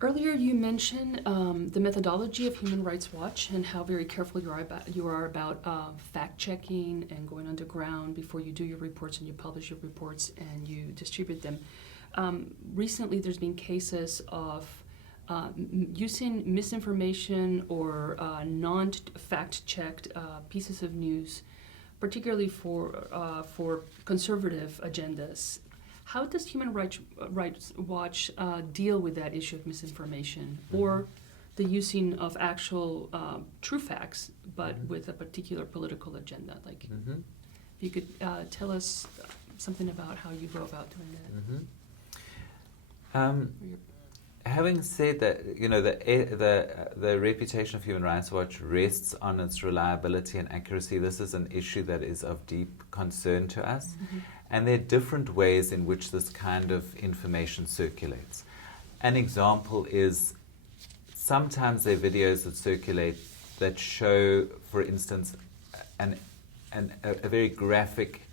Earlier you mentioned the methodology of Human Rights Watch and how very careful you are about fact-checking and going underground before you do your reports and you publish your reports and you distribute them. Recently there's been cases of using misinformation or non-fact-checked pieces of news, particularly for conservative agendas. How does Human Rights Watch deal with that issue of misinformation or the using of actual true facts, but with a particular political agenda? Like, if you could tell us something about how you go about doing that. Having said that, you know, the reputation of Human Rights Watch rests on its reliability and accuracy. This is an issue that is of deep concern to us. And there are different ways in which this kind of information circulates. An example is sometimes there are videos that circulate that show, for instance, a very graphic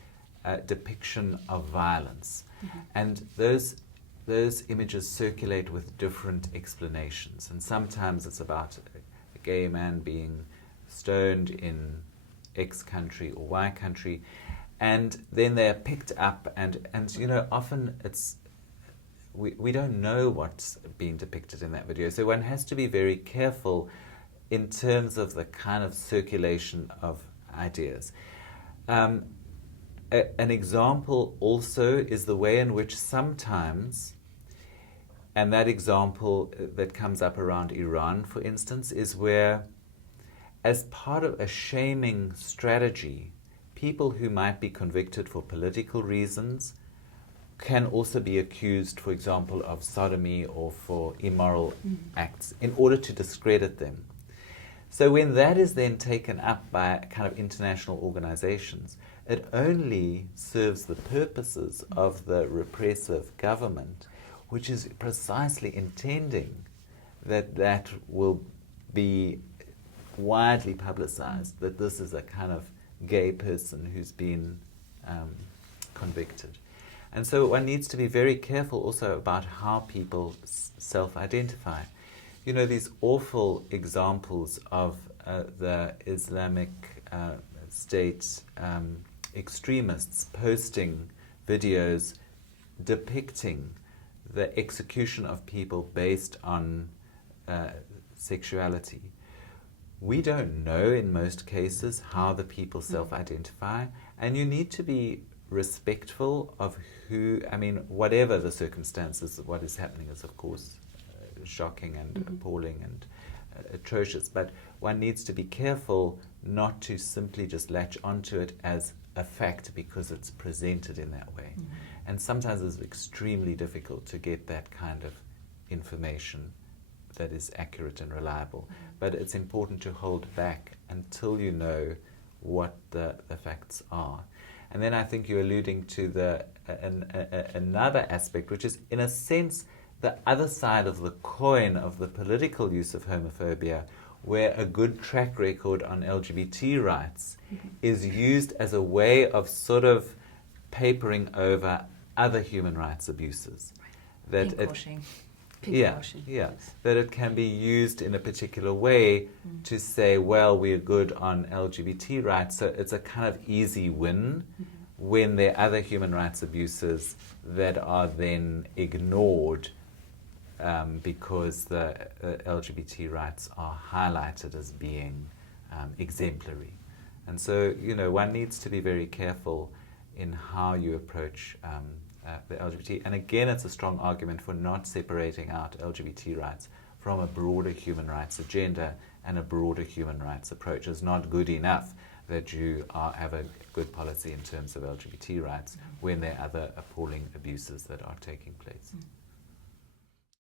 depiction of violence. And those images circulate with different explanations. And sometimes it's about a gay man being stoned in X country or Y country. And then they're picked up, and you know, often we don't know what's being depicted in that video. So one has to be very careful in terms of the kind of circulation of ideas. An example also is the way in which sometimes, and that example that comes up around Iran, for instance, is where, as part of a shaming strategy, people who might be convicted for political reasons can also be accused, for example, of sodomy or for immoral acts in order to discredit them. So when that is then taken up by kind of international organizations, it only serves the purposes of the repressive government, which is precisely intending that that will be widely publicized, that this is a kind of gay person who's been convicted. And so one needs to be very careful also about how people self-identify. You know, these awful examples of the Islamic State extremists posting videos depicting the execution of people based on sexuality. We don't know in most cases how the people self-identify, and you need to be respectful of who, I mean, whatever the circumstances, what is happening is of course shocking and appalling and atrocious, but one needs to be careful not to simply just latch onto it as a fact because it's presented in that way. And sometimes it's extremely difficult to get that kind of information that is accurate and reliable. But it's important to hold back until you know what the facts are. And then I think you're alluding to another aspect, which is, in a sense, the other side of the coin of the political use of homophobia, where a good track record on LGBT rights is used as a way of sort of papering over other human rights abuses. That that it can be used in a particular way to say, well, we're good on LGBT rights, so it's a kind of easy win when there are other human rights abuses that are then ignored because the LGBT rights are highlighted as being exemplary. And so, you know, one needs to be very careful in how you approach the LGBT. And again, it's a strong argument for not separating out LGBT rights from a broader human rights agenda and a broader human rights approach. It's not good enough that you have a good policy in terms of LGBT rights when there are other appalling abuses that are taking place.